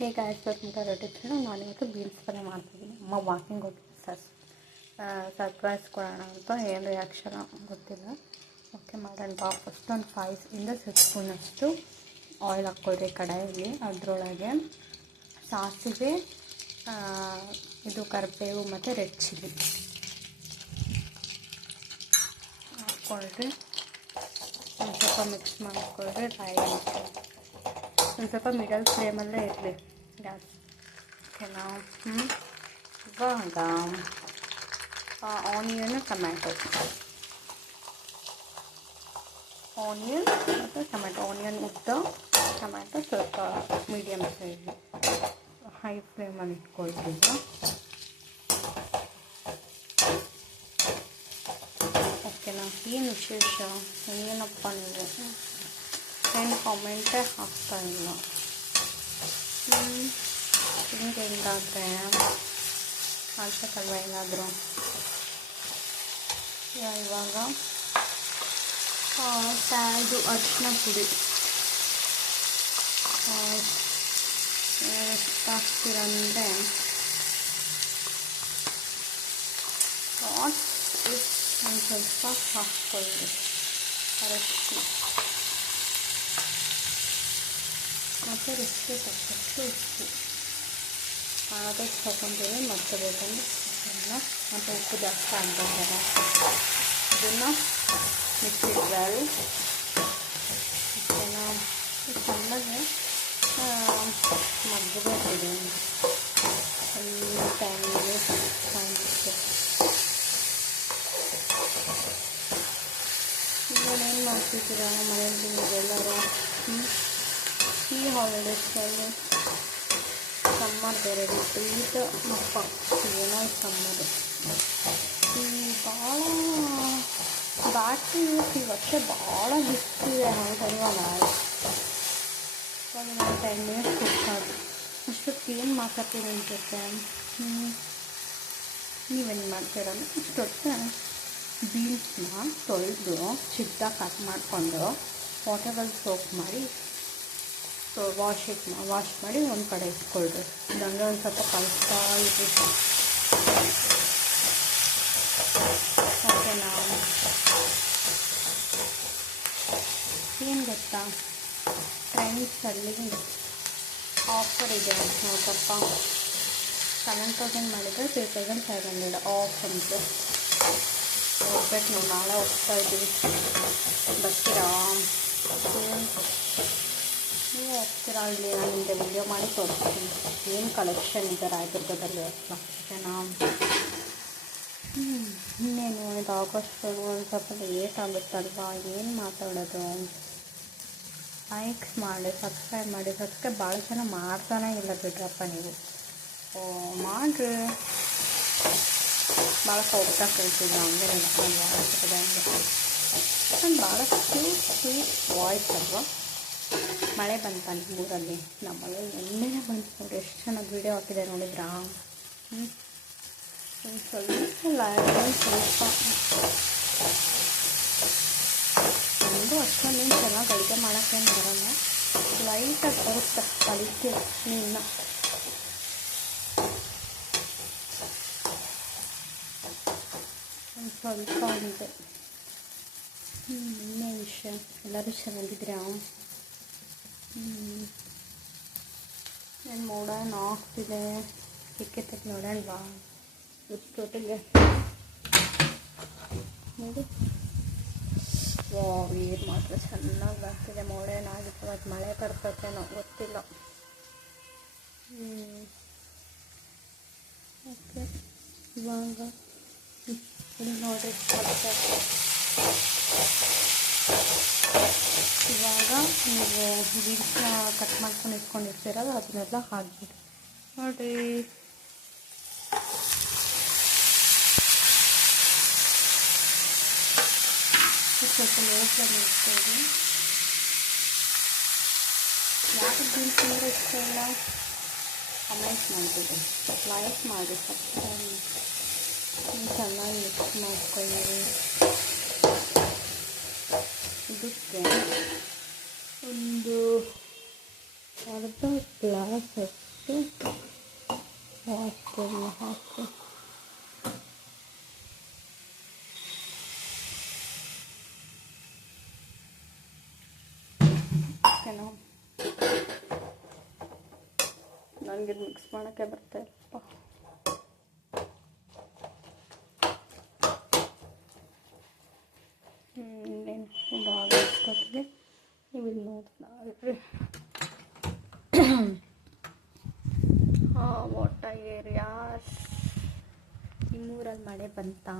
ಹೇಗೆ ಆಯ್ತು ಅಂತ ರೊಟ್ಟಿದ್ರು ನಾನಿವತ್ತು ಬೀನ್ಸ್ ಪಲ್ಯ ಮಾಡ್ತಿದ್ದೀನಿ. ಅಮ್ಮ ವಾಕಿಂಗ್ ಹೋಗಿದ್ದೆ ಸರ್ಪ್ರೈಸ್ ಕೊಡೋಣ ಅಂತ. ಏನು ರಿಯಾಕ್ಷನ್ ಗೊತ್ತಿಲ್ಲ. ಓಕೆ ಮಾಡೋಣ ಬಾ. ಫಸ್ಟ್ ಒಂದು 5 ಸ್ಪೂನಷ್ಟು ಆಯಿಲ್ ಹಾಕ್ಕೊಳ್ರಿ ಕಡಾಯಲ್ಲಿ. ಅದರೊಳಗೆ ಸಾಸಿವೆ, ಇದು ಕರಿಬೇವು ಮತ್ತು ರೆಡ್ ಚಿಲ್ಲಿ ಹಾಕ್ಕೊಳ್ರಿ. ಒಂದು ಸ್ವಲ್ಪ ಮಿಕ್ಸ್ ಮಾಡಿಕೊಳ್ರಿ. ಒಂದು ಸ್ವಲ್ಪ ಮಿಡಲ್ ಫ್ಲೇಮಲ್ಲೇ ಇರಲಿ ಗ್ಯಾಸ್. ಓಕೆನಾ? ಇವಾಗ ಆನಿಯನ್, ಟೊಮ್ಯಾಟೊ, ಆನಿಯನ್ ಉದ್ದ, ಟೊಮ್ಯಾಟೊ ಸ್ವಲ್ಪ ಮೀಡಿಯಮ್ ಸೈಜ್, ಹೈ ಫ್ಲೇಮಲ್ಲಿ ಇಟ್ಕೊಳ್ತೀವಿ. ಓಕೆನಾ? ಏನು ವಿಶೇಷ? ಏನಪ್ಪ ನೀವು ಏನು ಕಾಮೆಂಟೇ ಆಗ್ತಾಯಿಲ್ಲ. ಹಿಂಗೆ ಹೆಂಗಾದರೆ ಕಾಣಿಸೋಕ್ಕಲ್ವ ಏನಾದರೂ. ಇವಾಗ ಇದು ಅರಿಶಿನ ಪುಡಿ ಎಷ್ಟು ಹಾಕ್ತೀರಂದರೆ ಒಂದು ಸ್ವಲ್ಪ ಹಾಕ್ಕೊಳ್ಳಿ. ಅರಿಶಿನ ಮತ್ತು ರುಚಿಗೆ ತಕ್ಕಷ್ಟು ಉಪ್ಪು ಆದಷ್ಟು ಹಾಕೊಂಡ್ರೆ ಮತ್ತೆ ಬೇಕಂದ್ರೆ ಮತ್ತು ಉಪ್ಪು ಜಾಸ್ತಿ ಆಗ್ಬೋದಲ್ಲ. ಇದನ್ನು ಮಿಕ್ಸಿಡ್ರಲ್ಲಿ ಓಕೆನಾ? ಚೆನ್ನಾಗಿ ಮಗ್ಗಬೇಕಿದೆ. ಒಂದು 10 ಮಿನಿಟ್ಸ್ ಕಾಣಿಸುತ್ತೆ. ಏನು ಮಾಡ್ತಿದ್ದೀರಾ ಮನೆಯಲ್ಲಿ ನೀವೆಲ್ಲರೂ? ಈ ಹಾಲಿಡೇಸ್ನಲ್ಲಿ ಸಮ್ಮರ್ ಬೇರೆ ವಿಪರೀತ ಮಪ್ಪ ಏನೋ ಸಮ್ಮರು. ಭಾಳ ಬ್ಯಾಟ್ರಿ ಈ ವರ್ಷ ಭಾಳ ಬಿಸ್ತಿದೆ. ಹೌದಲ್ವ? ಇವಾಗ ನಾನು 10 ಮಿನಿಟ್ಸ್ ಕುಕ್ಕಾದು. ಅಷ್ಟೊತ್ತು ಏನು ಮಾತಾಡ್ತೀನಿ ನಿಮ್ಮ ಜೊತೆ? ನೀವೇನು ಮಾಡ್ತೀರ? ಇಷ್ಟೊತ್ತು ಬೀನ್ಸ್ನ ತೊಳೆದು ಚಿಕ್ಕದಾಗಿ ಕಟ್ ಮಾಡಿಕೊಂಡು ವಾಟರಲ್ಲಿ ಸೋಪ್ ಮಾಡಿ ವಾಶ್ ಮಾಡಿ ಒಂದು ಕಡೆ ಇಟ್ಕೊಳ್ರಿ. ಇದಂಗೆ ಒಂದು ಸ್ವಲ್ಪ ಕಲಿಸ್ತಾ ಇರ್ರಿ. ಓಕೆನಾ? ಏನು ಗೊತ್ತಾ, ಟ್ರೆಂಡ್ಸಲ್ಲಿ ಆಫರ್ ಇದೆ ನೋಡಪ್ಪ. 7,000 ಮಾಡಿದರೆ 3,500 ಆಫ್ ಅಂತ. ಹೋಗ್ಬೇಕು. ನಾವು ನಾಳೆ ಹೋಗ್ತಾ ಇದ್ದೀವಿ. ಬರ್ತೀರಾ? ನೀವು ಹೋಗ್ತೀರಾ? ಇಲ್ಲಿ ನಾನು ನಿಮಗೆ ವಿಡಿಯೋ ಮಾಡಿ ತೋರಿಸ್ತೀನಿ ಏನು ಕಲೆಕ್ಷನ್ ಇದೆ ರಾಯದುರ್ಗದಲ್ಲಿ ಅಂತ. ಓಕೆನಾ? ಇನ್ನೇನು ಇದು ಆಗಸ್ಟ್ ಒಂದು ಸ್ವಲ್ಪ ಲೇಟ್ ಆಗುತ್ತಲ್ವಾ? ಏನು ಮಾತಾಡೋದು? ಲೈಕ್ಸ್ ಮಾಡಿ, ಸಬ್ಸ್ಕ್ರೈಬ್ ಮಾಡಿ. ಸಬ್ಸ್ಕ್ರೈಬ್ ಭಾಳ ಜನ ಮಾಡ್ತಾನೇ ಇಲ್ಲ ಬಿಡ್ರಪ್ಪ ನೀವು. ಮಾಡಿರಿ. ಭಾಳ ಸೌಟ ಕೇಳ್ತಿದ್ದ ಹಂಗೆ ನಾನು ಭಾಳ ಸ್ವೀಟ್ ವಾಯ್ಸ್ ಅಲ್ವಾ? ಮಳೆ ಬಂತ ನಿಮ್ಮೂರಲ್ಲಿ? ನಮ್ಮಲ್ಲಿ ಎಣ್ಣೆನೇ ಬಂತು ನೋಡಿ. ಎಷ್ಟು ಚೆನ್ನಾಗಿ ವೀಡಿಯೋ ಹಾಕಿದೆ ನೋಡಿದ್ರಾ? ಒಂದು ಸ್ವಲ್ಪ ಒಂದು ಅಷ್ಟೊಂದೇನು ಚೆನ್ನಾಗಿ ಅಡುಗೆ ಮಾಡೋಕ್ಕೇನು ಬರೋಲ್ಲ. ಲೈಟಾಗಿ ಬರುತ್ತೆ ಕಲಿತೀವಿ ಇನ್ನು. ಒಂದು ಸ್ವಲ್ಪ ಇದೆ. ಇನ್ನೇ ವಿಷಯ, ಎಲ್ಲರೂ ಚೆನ್ನಾಗಿದ್ದೀರಾ? ಏನು ಮೋಡನ ಆಗ್ತಿದೆ. ಟಿಕ್ಕೆ ತೆಗೆ ನೋಡೋಣವಾ? ಜೊತೆಗೆ ನೋಡಿ. ನೀರು ಮಾತ್ರ ಚೆನ್ನಾಗಿ ಬರ್ತಿದೆ. ಮೋಡ ಏನಾಗಿತ್ತು, ಅದು ಮಳೆ ಬರ್ತೇನೋ ಗೊತ್ತಿಲ್ಲ. ಓಕೆ, ಇವಾಗ ಇಲ್ಲಿ ನೋಡಿರಿ. ಇವಾಗ ನೀವು ಬೀನ್ಸ್ನ ಕಟ್ ಮಾಡ್ಕೊಂಡು ಇಟ್ಕೊಂಡಿರ್ತೀರಲ್ಲ ಅದನ್ನೆಲ್ಲ ಹಾಕ್ಬಿಡಿ. ನೋಡಿರಿ, ಸ್ವಲ್ಪ ಲೇಟಾಗಿ ಮಾಡ್ತಾಯಿದ್ವಿ. ಯಾಕೆ ಬೀನ್ಸ್ ಅಂದರೆ ಇಷ್ಟ ಇಲ್ಲ ಕಮೆಂಟ್ ಮಾಡ್ತಿದ್ದೆ. ಲೈಕ್ ಮಾಡಿ, ಸಬ್ಸ್ಕ್ರೈಬ್ ಚೆನ್ನಾಗಿ ಮಿಕ್ಸ್ ಮಾಡ್ಕೊಳ್ಳಿ. ಇದಕ್ಕೆ ಒಂದು ಅರ್ಧ ಗ್ಲಾಸ್ ಹಾಕಿ ವಾಟರ್ ಹಾಕಿ ಓಕೆನಾ. ನನಗೆ ಮಿಕ್ಸ್ ಮಾಡೋಕ್ಕೆ ಬರ್ತಾ ಇಲ್ಲಪ್ಪ. ಇನ್ನೇನು ಒಂದು ಆಗೋಷ್ಟೊತ್ತಿಗೆ ನೀವು ಇಲ್ಲಿ ನೋಡ್ತಾ ಇರ್ರಿ. ವಾಟ ಏರಿಯಾಸ್ ನಿಮ್ಮೂರಲ್ಲಿ ಮಳೆ ಬಂತಾ?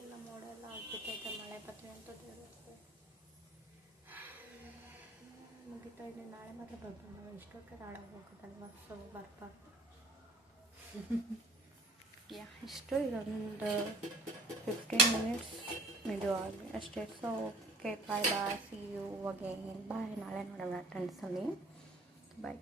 ಎಲ್ಲ ಮೋಡ ಎಲ್ಲ ಆಗ್ಬಿಟ್ಟೈತೆ, ಮಳೆ ಬರ್ತದೆ ಅಂತ ತಿಳಿಯುತ್ತೆ. ಮುಗಿತಾ ಇದೆ. ನಾಳೆ ಮಾತ್ರ ಬರ್ಬೋದು. ನಾವು ಇಷ್ಟೊಕ್ಕೆ ನಾಳೆ ಹೋಗೋದಲ್ವ, ಸೊ ಬರ್ಬಾರ್ದು. ಇಷ್ಟು ಇದೊಂದು 15 ಮಿನಿಟ್ಸ್ ಇದು ಆಗಿ ಅಷ್ಟೇ. So okay, bye bye, see you again. Bye. ನಾಳೆ ನೋಡೋಣ ಟ್ರೆಂಡ್ಸಲ್ಲಿ. ಬಾಯ್.